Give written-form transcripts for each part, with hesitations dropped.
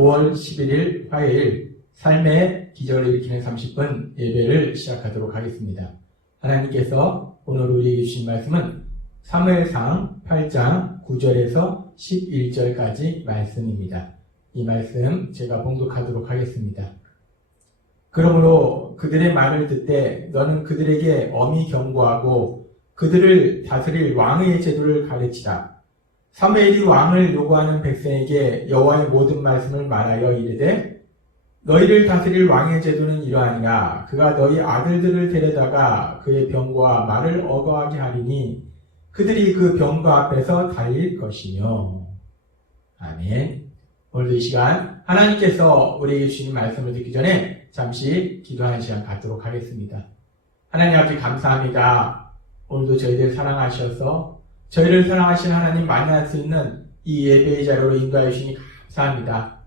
5월 11일 화요일 삶의 기적을 일으키는 30분 예배를 시작하도록 하겠습니다. 하나님께서 오늘 우리에게 주신 말씀은 사무엘상 8장 9절에서 11절까지 말씀입니다. 이 말씀 제가 봉독하도록 하겠습니다. 그러므로 그들의 말을 듣되 너는 그들에게 엄히 경고하고 그들을 다스릴 왕의 제도를 가르치라. 사무엘이 왕을 요구하는 백성에게 여호와의 모든 말씀을 말하여 이르되 너희를 다스릴 왕의 제도는 이러하니라. 그가 너희 아들들을 데려다가 그의 병과 말을 어거하게 하리니 그들이 그 병과 앞에서 달릴 것이며. 아멘. 오늘도 이 시간 하나님께서 우리에게 주신 말씀을 듣기 전에 잠시 기도하는 시간 갖도록 하겠습니다. 하나님 아버지 감사합니다. 오늘도 저희들 사랑하셔서 저희를 사랑하신 하나님 만날 수 있는 이 예배의 자료로 인도하여 주시니 감사합니다.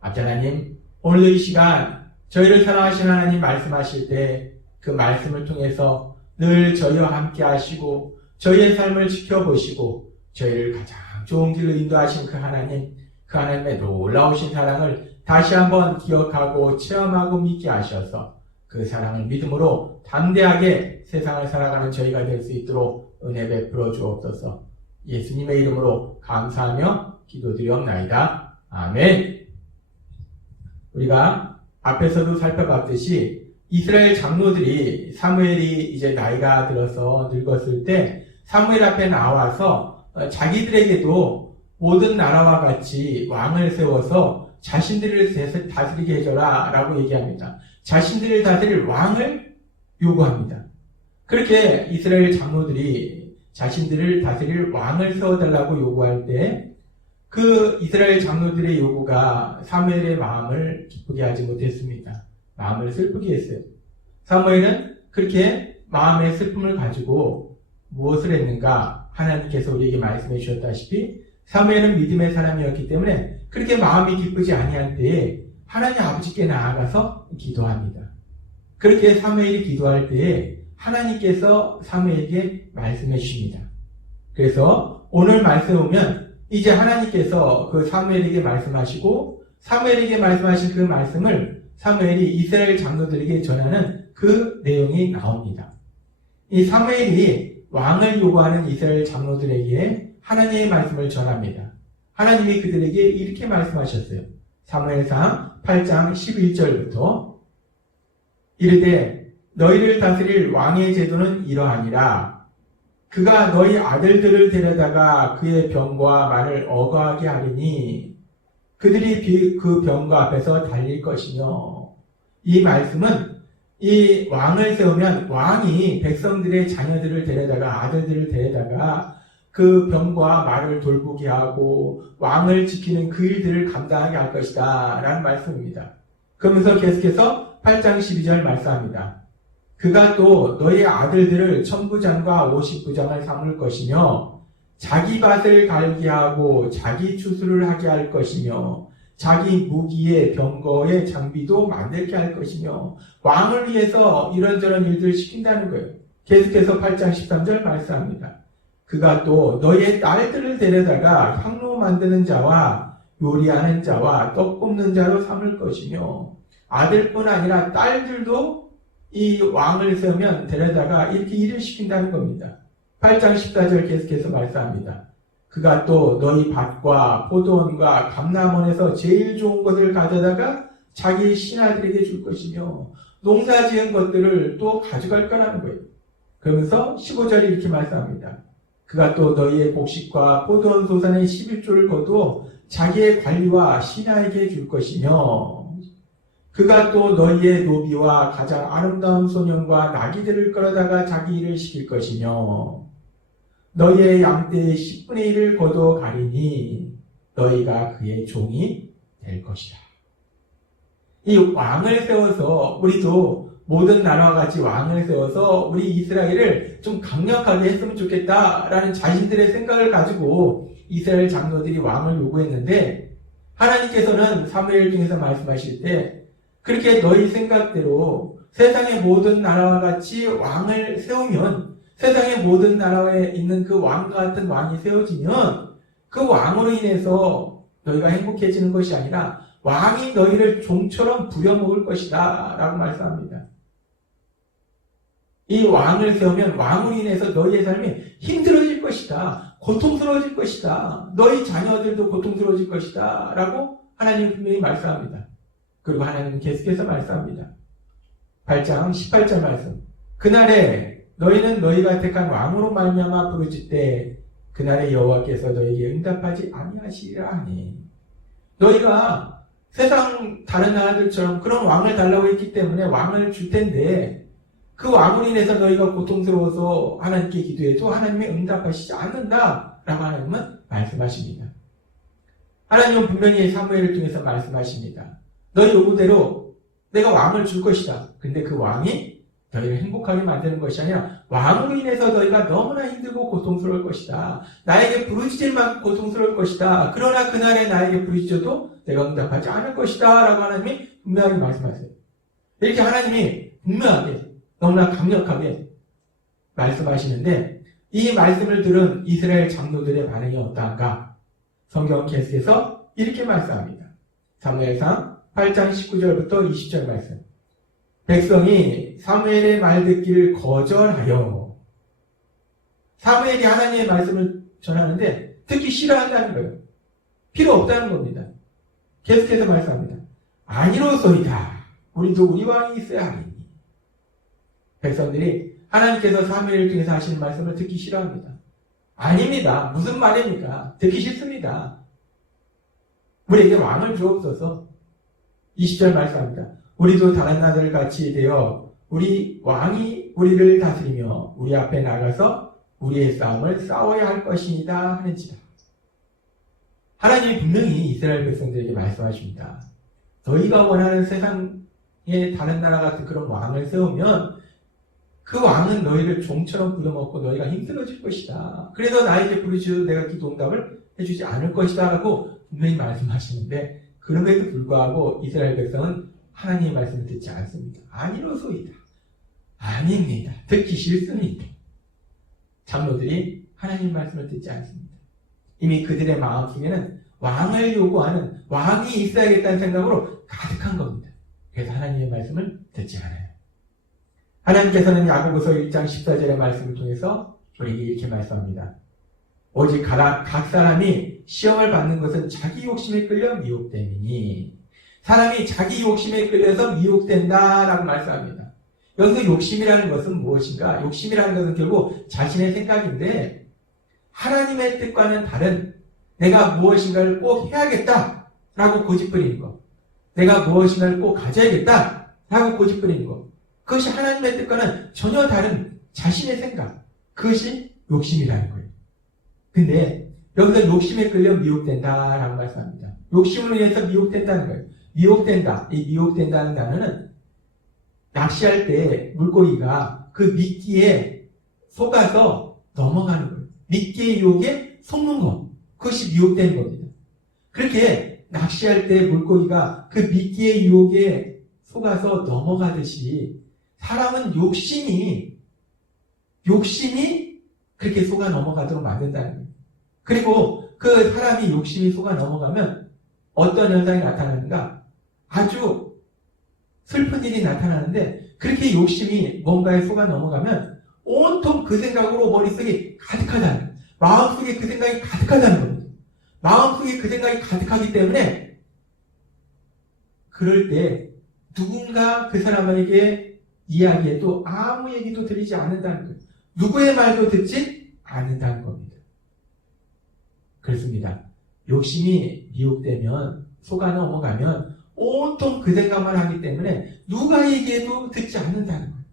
아버지 하나님, 오늘도 이 시간 저희를 사랑하신 하나님 말씀하실 때 그 말씀을 통해서 늘 저희와 함께 하시고 저희의 삶을 지켜보시고 저희를 가장 좋은 길로 인도하신 그 하나님의 놀라우신 사랑을 다시 한번 기억하고 체험하고 믿게 하셔서 그 사랑을 믿음으로 담대하게 세상을 살아가는 저희가 될 수 있도록 은혜 베풀어 주옵소서. 예수님의 이름으로 감사하며 기도드리옵나이다. 아멘. 우리가 앞에서도 살펴봤듯이 이스라엘 장로들이 사무엘이 이제 나이가 들어서 늙었을 때 사무엘 앞에 나와서 자기들에게도 모든 나라와 같이 왕을 세워서 자신들을 다스리게 해줘라 라고 얘기합니다. 자신들을 다스릴 왕을 요구합니다. 그렇게 이스라엘 장로들이 자신들을 다스릴 왕을 세워달라고 요구할 때 그 이스라엘 장로들의 요구가 사무엘의 마음을 기쁘게 하지 못했습니다. 마음을 슬프게 했어요. 사무엘은 그렇게 마음의 슬픔을 가지고 무엇을 했는가? 하나님께서 우리에게 말씀해 주셨다시피 사무엘은 믿음의 사람이었기 때문에 그렇게 마음이 기쁘지 아니할 때에 하나님 아버지께 나아가서 기도합니다. 그렇게 사무엘이 기도할 때에 하나님께서 사무엘에게 말씀해 주십니다. 그래서 오늘 말씀에 보면 이제 하나님께서 그 사무엘에게 말씀하시고 사무엘에게 말씀하신 그 말씀을 사무엘이 이스라엘 장로들에게 전하는 그 내용이 나옵니다. 이 사무엘이 왕을 요구하는 이스라엘 장로들에게 하나님의 말씀을 전합니다. 하나님이 그들에게 이렇게 말씀하셨어요. 사무엘상 8장 11절부터 이르되 너희를 다스릴 왕의 제도는 이러하니라. 그가 너희 아들들을 데려다가 그의 병과 말을 어거하게 하리니 그들이 그 병과 앞에서 달릴 것이며. 이 말씀은 이 왕을 세우면 왕이 백성들의 자녀들을 데려다가 아들들을 데려다가 그 병과 말을 돌보게 하고 왕을 지키는 그 일들을 감당하게 할 것이다 라는 말씀입니다. 그러면서 계속해서 8장 12절 말씀합니다. 그가 또 너희 아들들을 천부장과 오십부장을 삼을 것이며 자기 밭을 갈게 하고 자기 추수를 하게 할 것이며 자기 무기의 병거의 장비도 만들게 할 것이며 왕을 위해서 이런저런 일들을 시킨다는 거예요. 계속해서 8장 13절 말씀합니다. 그가 또 너희의 딸들을 데려다가 향로 만드는 자와 요리하는 자와 떡 굽는 자로 삼을 것이며 아들뿐 아니라 딸들도 이 왕을 세우면 데려다가 이렇게 일을 시킨다는 겁니다. 8장 14절 계속해서 말씀합니다. 그가 또 너희 밭과 포도원과 감람원에서 제일 좋은 것을 가져다가 자기 신하들에게 줄 것이며 농사 지은 것들을 또 가져갈 거라는 거예요. 그러면서 15절에 이렇게 말씀합니다. 그가 또 너희의 곡식과 포도원 소산의 11조를 거두어 자기의 관리와 신하에게 줄 것이며 그가 또 너희의 노비와 가장 아름다운 소년과 나귀들을 끌어다가 자기 일을 시킬 것이며 너희의 양떼의 10분의 1을 거두어 가리니 너희가 그의 종이 될 것이라. 이 왕을 세워서 우리도 모든 나라와 같이 왕을 세워서 우리 이스라엘을 좀 강력하게 했으면 좋겠다라는 자신들의 생각을 가지고 이스라엘 장로들이 왕을 요구했는데 하나님께서는 사무엘 중에서 말씀하실 때 그렇게 너희 생각대로 세상의 모든 나라와 같이 왕을 세우면 세상의 모든 나라에 있는 그 왕과 같은 왕이 세워지면 그 왕으로 인해서 너희가 행복해지는 것이 아니라 왕이 너희를 종처럼 부려먹을 것이다 라고 말씀합니다. 이 왕을 세우면 왕으로 인해서 너희의 삶이 힘들어질 것이다. 고통스러워질 것이다. 너희 자녀들도 고통스러워질 것이다 라고 하나님은 분명히 말씀합니다. 그리고 하나님은 계속해서 말씀합니다. 8장 18절 말씀. 그날에 너희는 너희가 택한 왕으로 말미암아 부르짖 때 그날에 여호와께서 너희에게 응답하지 아니하시리라 하니. 너희가 세상 다른 나라들처럼 그런 왕을 달라고 했기 때문에 왕을 줄 텐데 그 왕으로 인해서 너희가 고통스러워서 하나님께 기도해도 하나님이 응답하시지 않는다라고 하나님은 말씀하십니다. 하나님은 분명히 사무엘을 통해서 말씀하십니다. 너희 요구대로 내가 왕을 줄 것이다. 근데 그 왕이 너희를 행복하게 만드는 것이 아니라 왕으로 인해서 너희가 너무나 힘들고 고통스러울 것이다. 나에게 부르짖을 만큼 고통스러울 것이다. 그러나 그날에 나에게 부르짖어도 내가 응답하지 않을 것이다 라고 하나님이 분명하게 말씀하세요. 이렇게 하나님이 분명하게 너무나 강력하게 말씀하시는데 이 말씀을 들은 이스라엘 장로들의 반응이 어떠한가? 성경은 계속해서 이렇게 말씀합니다. 사무엘상 8장 19절부터 20절 말씀. 백성이 사무엘의 말 듣기를 거절하여. 사무엘이 하나님의 말씀을 전하는데 듣기 싫어한다는 거예요. 필요 없다는 겁니다. 계속해서 말씀합니다. 아니로소이다. 우리도 우리 왕이 있어야 하니. 백성들이 하나님께서 사무엘을 통해서 하시는 말씀을 듣기 싫어합니다. 아닙니다. 무슨 말입니까? 듣기 싫습니다. 우리에게 왕을 주옵소서. 20절 말씀합니다. 우리도 다른 나라들 같이 되어 우리 왕이 우리를 다스리며 우리 앞에 나가서 우리의 싸움을 싸워야 할 것이니다 하는지라. 하나님이 분명히 이스라엘 백성들에게 말씀하십니다. 너희가 원하는 세상의 다른 나라 같은 그런 왕을 세우면 그 왕은 너희를 종처럼 부려먹고 너희가 힘들어질 것이다. 그래서 나에게 부르짖어도 내가 기도 응답을 해주지 않을 것이다 라고 분명히 말씀하시는데 그럼에도 불구하고 이스라엘 백성은 하나님의 말씀을 듣지 않습니다. 아니로소이다. 아닙니다. 듣기 싫습니다. 장로들이 하나님의 말씀을 듣지 않습니다. 이미 그들의 마음속에는 왕을 요구하는 왕이 있어야겠다는 생각으로 가득한 겁니다. 그래서 하나님의 말씀을 듣지 않아요. 하나님께서는 야고보서 1장 14절의 말씀을 통해서 우리에게 이렇게 말씀합니다. 오직 각 사람이 시험을 받는 것은 자기 욕심에 끌려 미혹됨이니. 사람이 자기 욕심에 끌려서 미혹된다라고 말씀합니다. 여기서 욕심이라는 것은 무엇인가? 욕심이라는 것은 결국 자신의 생각인데 하나님의 뜻과는 다른 내가 무엇인가를 꼭 해야겠다라고 고집부리는 것. 내가 무엇인가를 꼭 가져야겠다라고 고집부리는 것. 그것이 하나님의 뜻과는 전혀 다른 자신의 생각. 그것이 욕심이라는 거예요. 근데 여기서 욕심에 끌려 미혹된다라고 말씀합니다. 욕심으로 인해서 미혹된다는 거예요. 미혹된다. 이 미혹된다는 단어는 낚시할 때 물고기가 그 미끼에 속아서 넘어가는 거예요. 미끼의 유혹에 속는 것. 그것이 미혹되는 겁니다. 그렇게 낚시할 때 물고기가 그 미끼의 유혹에 속아서 넘어가듯이 사람은 욕심이 그렇게 속아 넘어가도록 만든다는 거예요. 그리고 그 사람이 욕심이 속아 넘어가면 어떤 현상이 나타나는가? 아주 슬픈 일이 나타나는데 그렇게 욕심이 뭔가에 속아 넘어가면 온통 그 생각으로 머릿속이 가득하다는 거예요. 마음속에 그 생각이 가득하다는 겁니다. 마음속에 그 생각이 가득하기 때문에 그럴 때 누군가 그 사람에게 이야기해도 아무 얘기도 들리지 않는다는 거예요. 누구의 말도 듣지 않는다는 겁니다. 그렇습니다. 욕심이 미혹되면 속아 넘어가면 온통 그 생각만 하기 때문에 누가 얘기해도 듣지 않는다는 거예요.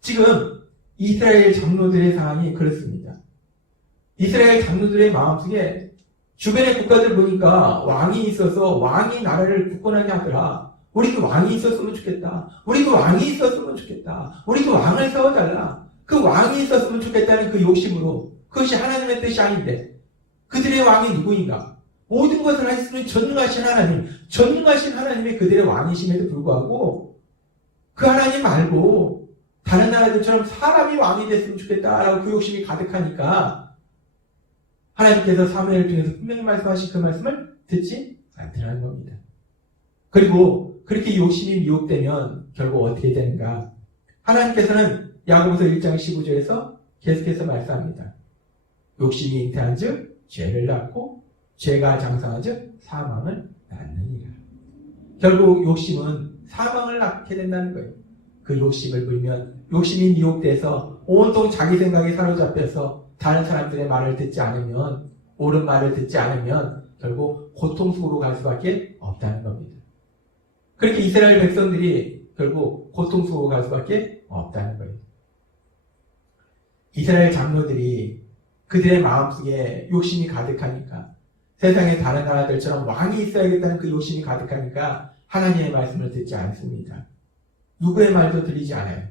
지금 이스라엘 장로들의 상황이 그렇습니다. 이스라엘 장로들의 마음속에 주변의 국가들 보니까 왕이 있어서 왕이 나라를 굳건하게 하더라. 우리도 왕이 있었으면 좋겠다. 우리도 왕이 있었으면 좋겠다. 우리도 왕을 세워달라. 그 왕이 있었으면 좋겠다는 그 욕심으로 그것이 하나님의 뜻이 아닌데 그들의 왕이 누구인가? 모든 것을 할 수 있는 전능하신 하나님, 전능하신 하나님이 그들의 왕이심에도 불구하고 그 하나님 말고 다른 나라들처럼 사람이 왕이 됐으면 좋겠다라고 그 욕심이 가득하니까 하나님께서 사무엘을 통해서 분명히 말씀하신 그 말씀을 듣지 않더라는 겁니다. 그리고 그렇게 욕심이 미혹되면 결국 어떻게 되는가? 하나님께서는 야고보서 1장 15절에서 계속해서 말씀합니다. 욕심이 잉태한 즉 죄를 낳고 죄가 장성한 즉 사망을 낳느니라. 결국 욕심은 사망을 낳게 된다는 거예요. 그 욕심을 부리면 욕심이 미혹돼서 온통 자기 생각에 사로잡혀서 다른 사람들의 말을 듣지 않으면, 옳은 말을 듣지 않으면 결국 고통 속으로 갈 수밖에 없다는 겁니다. 그렇게 이스라엘 백성들이 결국 고통 속으로 갈 수밖에 없다는 거예요. 이스라엘 장로들이 그들의 마음속에 욕심이 가득하니까, 세상의 다른 나라들처럼 왕이 있어야겠다는 그 욕심이 가득하니까 하나님의 말씀을 듣지 않습니다. 누구의 말도 들리지 않아요.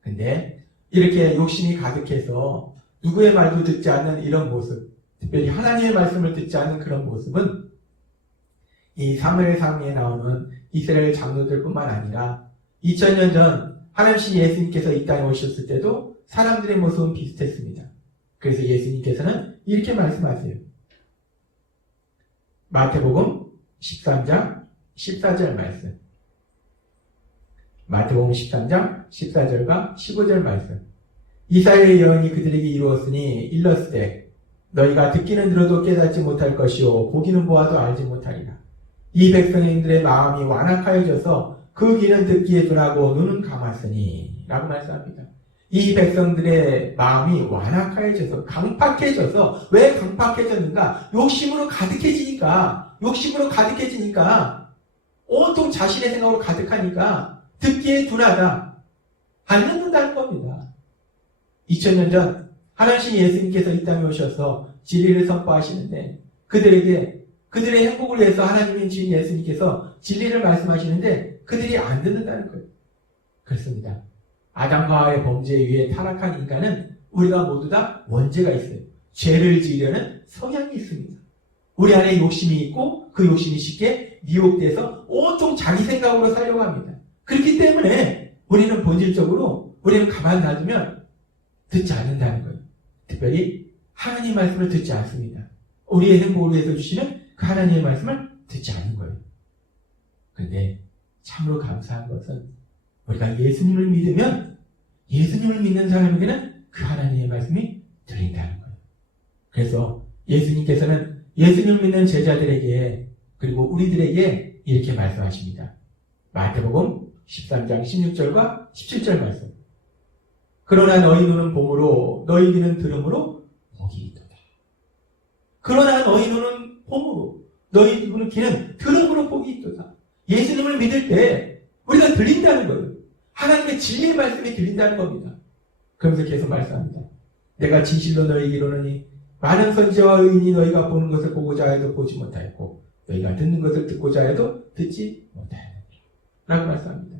근데 이렇게 욕심이 가득해서 누구의 말도 듣지 않는 이런 모습, 특별히 하나님의 말씀을 듣지 않는 그런 모습은 이 사무엘상에 나오는 이스라엘 장로들뿐만 아니라 2000년 전 하나님신 예수님께서 이 땅에 오셨을 때도 사람들의 모습은 비슷했습니다. 그래서 예수님께서는 이렇게 말씀하세요. 마태복음 13장 14절 말씀. 마태복음 13장 14절과 15절 말씀. 이사야의 예언이 그들에게 이루었으니 일렀으되 너희가 듣기는 들어도 깨닫지 못할 것이요 보기는 보아도 알지 못하리라. 이 백성들의 마음이 완악하여져서 그 귀는 듣기에 둔하고 눈은 감았으니 라고 말씀합니다. 이 백성들의 마음이 완악하여져서 강팍해져서, 왜 강팍해졌는가? 욕심으로 가득해지니까, 온통 자신의 생각으로 가득하니까 듣기에 둔하다, 안 듣는다는 겁니다. 2000년 전 하나님 예수님께서 이 땅에 오셔서 진리를 선포하시는데 그들의 행복을 위해서 하나님인 주인 예수님께서 진리를 말씀하시는데 그들이 안 듣는다는 거예요. 그렇습니다. 아담과 하와의 범죄에 의해 타락한 인간은 우리가 모두 다 원죄가 있어요. 죄를 지으려는 성향이 있습니다. 우리 안에 욕심이 있고 그 욕심이 쉽게 미혹돼서 온통 자기 생각으로 살려고 합니다. 그렇기 때문에 우리는 본질적으로 우리는 가만 놔두면 듣지 않는다는 거예요. 특별히 하나님 말씀을 듣지 않습니다. 우리의 행복을 위해서 주시는 그 하나님의 말씀을 듣지 않는 거예요. 그런데 참으로 감사한 것은 우리가 예수님을 믿으면 예수님을 믿는 사람에게는 그 하나님의 말씀이 들린다는 거예요. 그래서 예수님께서는 예수님을 믿는 제자들에게 그리고 우리들에게 이렇게 말씀하십니다. 마태복음 13장 16절과 17절 말씀. 그러나 너희 눈은 봄으로 너희 귀는 들음으로 복이 있도다. 그러나 너희 눈은 봄으로 너희 귀는 들음으로 복이 있도다. 예수님을 믿을 때 우리가 들린다는 거예요. 하나님의 진리의 말씀이 들린다는 겁니다. 그러면서 계속 말씀합니다. 내가 진실로 너희에게 이르노니 많은 선지자와 의인이 너희가 보는 것을 보고자 해도 보지 못하였고 너희가 듣는 것을 듣고자 해도 듣지 못하였느니라 라고 말씀합니다.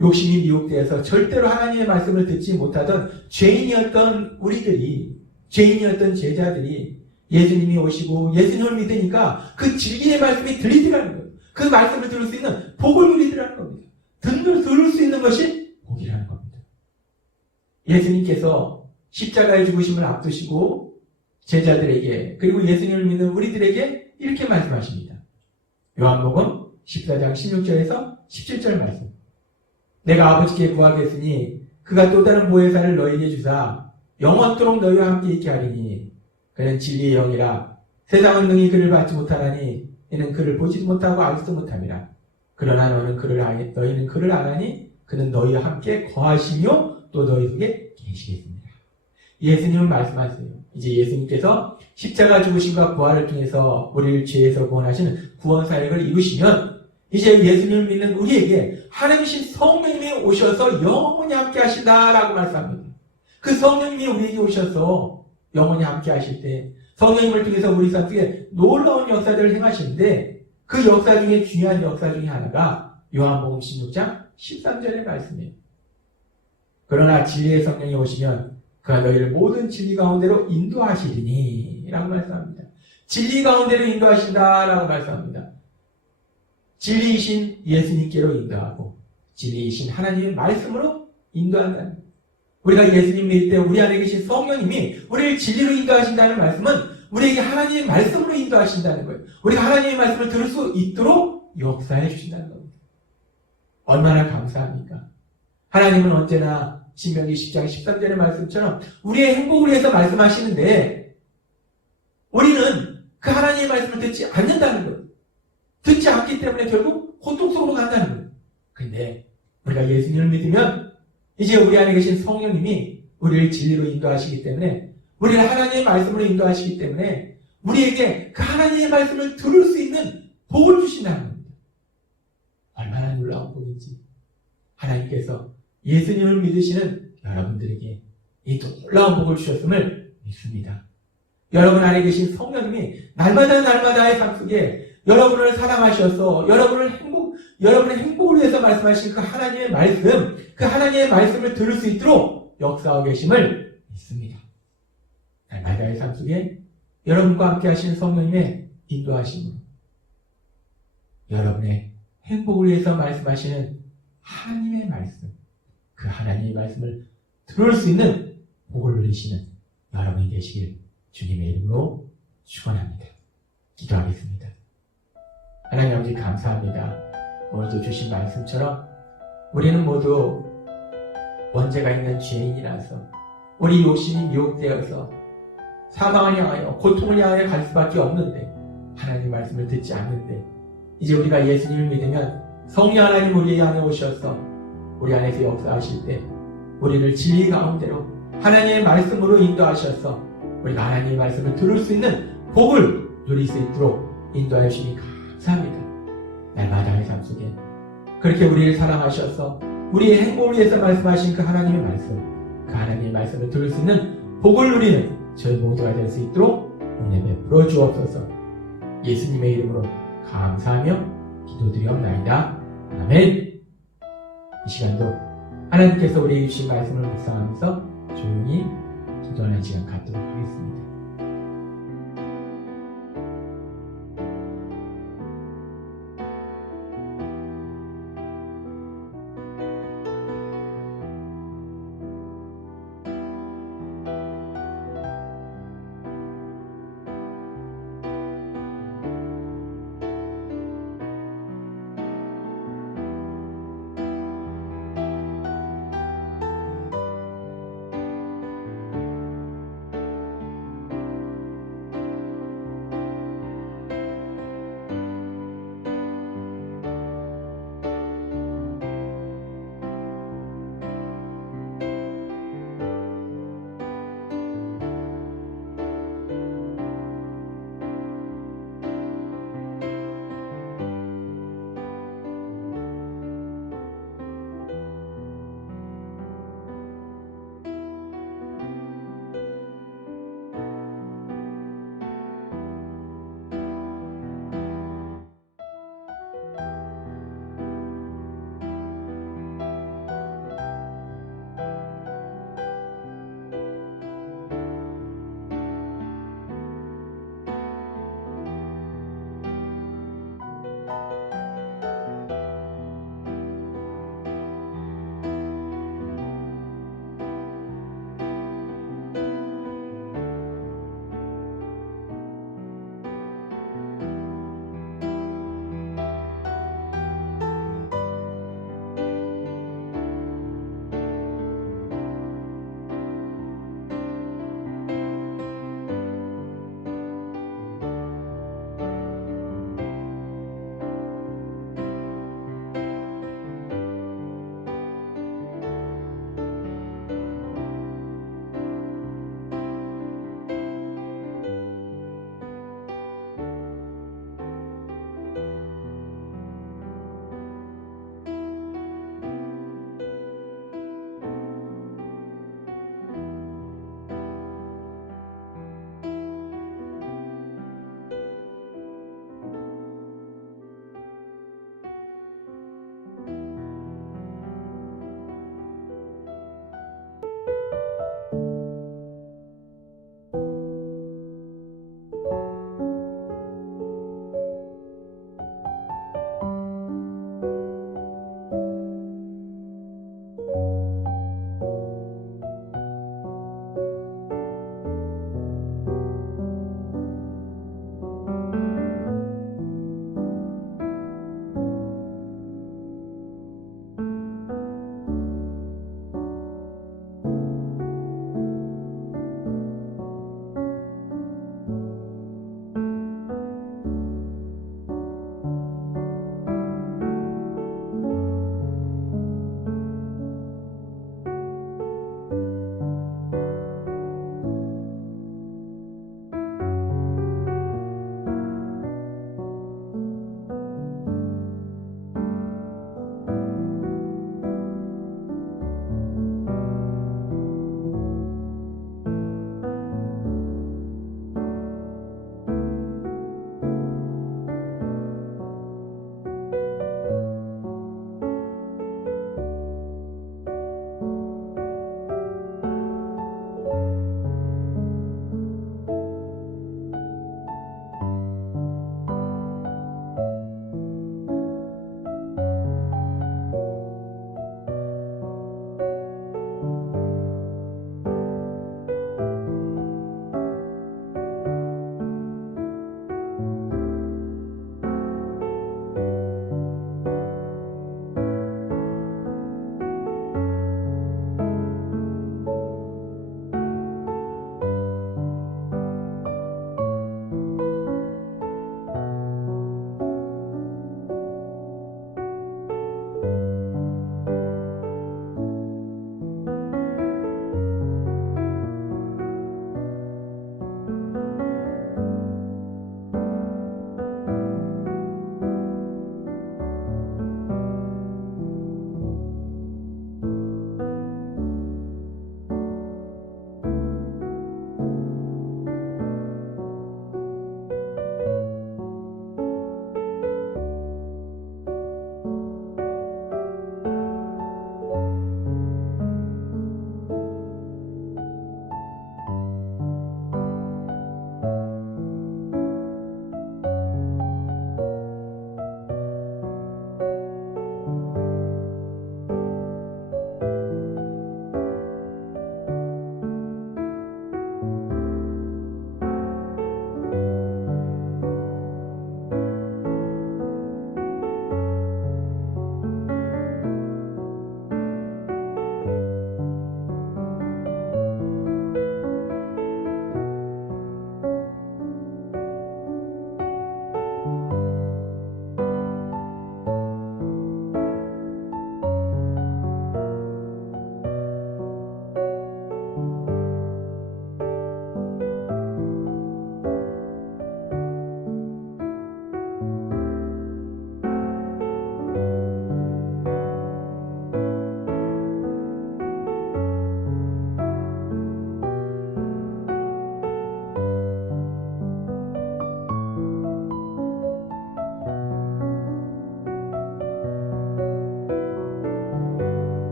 욕심이 미혹되어서 절대로 하나님의 말씀을 듣지 못하던 죄인이었던 우리들이, 죄인이었던 제자들이 예수님이 오시고 예수님을 믿으니까 그 진리의 말씀이 들리더라는 거예요. 그 말씀을 들을 수 있는 복을 누리더라는 겁니다. 들을 수 있는 것이 복이라는 겁니다. 예수님께서 십자가의 죽으심을 앞두시고 제자들에게 그리고 예수님을 믿는 우리들에게 이렇게 말씀하십니다. 요한복음 14장 16절에서 17절 말씀. 내가 아버지께 구하겠으니 그가 또 다른 보혜사를 너희에게 주사 영원토록 너희와 함께 있게 하리니 그는 진리의 영이라 세상은 능히 그를 받지 못하나니 이는 그를 보지도 못하고 알지도 못함이라. 그러나 너희는 그를 아나니 그는 너희와 함께 거하시며 또 너희 속에 계시겠습니다. 예수님은 말씀하세요. 이제 예수님께서 십자가 죽으심과 부활을 통해서 우리를 죄에서 구원하시는 구원 사역을 이루시면 이제 예수님을 믿는 우리에게 하나님이신 성령님이 오셔서 영원히 함께 하신다라고 말씀합니다. 그 성령님이 우리에게 오셔서 영원히 함께 하실 때 성령님을 통해서 우리 삶 속에 놀라운 역사들을 행하시는데 그 역사 중에 중요한 역사 중에 하나가 요한복음 16장 13절의 말씀이에요. 그러나 진리의 성령이 오시면 그가 너희를 모든 진리 가운데로 인도하시리니 라고 말씀합니다. 진리 가운데로 인도하신다라고 말씀합니다. 진리이신 예수님께로 인도하고 진리이신 하나님의 말씀으로 인도한다는 거예요. 우리가 예수님 믿을 때 우리 안에 계신 성령님이 우리를 진리로 인도하신다는 말씀은 우리에게 하나님의 말씀으로 인도하신다는 거예요. 우리가 하나님의 말씀을 들을 수 있도록 역사해 주신다는 겁니다. 얼마나 감사합니까? 하나님은 언제나 신명기 10장 13절의 말씀처럼 우리의 행복을 위해서 말씀하시는데 우리는 그 하나님의 말씀을 듣지 않는다는 거예요. 듣지 않기 때문에 결국 고통 속으로 간다는 거예요. 그런데 우리가 예수님을 믿으면 이제 우리 안에 계신 성령님이 우리를 진리로 인도하시기 때문에 우리를 하나님의 말씀으로 인도하시기 때문에 우리에게 그 하나님의 말씀을 들을 수 있는 복을 주신다는 겁니다. 얼마나 놀라운 복인지 하나님께서 예수님을 믿으시는 여러분들에게 이 놀라운 복을 주셨음을 믿습니다. 여러분 안에 계신 성령님이 날마다의 삶 속에 여러분을 사랑하셔서 여러분의 행복을 위해서 말씀하신 그 하나님의 말씀, 그 하나님의 말씀을 들을 수 있도록 역사하고 계심을 믿습니다. 날마다의 삶 속에 여러분과 함께 하시는 성령님의 인도하심으로 여러분의 행복을 위해서 말씀하시는 하나님의 말씀, 그 하나님의 말씀을 들을 수 있는 복을 누리시는 여러분이 되시길 주님의 이름으로 축원합니다. 기도하겠습니다. 하나님 아버지 감사합니다. 오늘도 주신 말씀처럼 우리는 모두 원죄가 있는 죄인이라서 우리 욕심이 미혹되어서 사망을 향하여 고통을 향하여 갈 수밖에 없는데 하나님 말씀을 듣지 않는데 이제 우리가 예수님을 믿으면 성령 하나님 우리 안에 오셔서 우리 안에서 역사하실 때 우리를 진리 가운데로 하나님의 말씀으로 인도하셔서 우리가 하나님의 말씀을 들을 수 있는 복을 누릴 수 있도록 인도하여 주시니 감사합니다. 날마다의 삶 속에 그렇게 우리를 사랑하셔서 우리의 행복을 위해서 말씀하신 그 하나님의 말씀, 그 하나님의 말씀을 들을 수 있는 복을 누리는 저희 모두가 될 수 있도록 은혜 베풀어 주옵소서. 예수님의 이름으로 감사하며 기도드리옵나이다. 아멘. 이 시간도 하나님께서 우리에게 주신 말씀을 묵상하면서 조용히 기도하는 시간 갖도록 하겠습니다.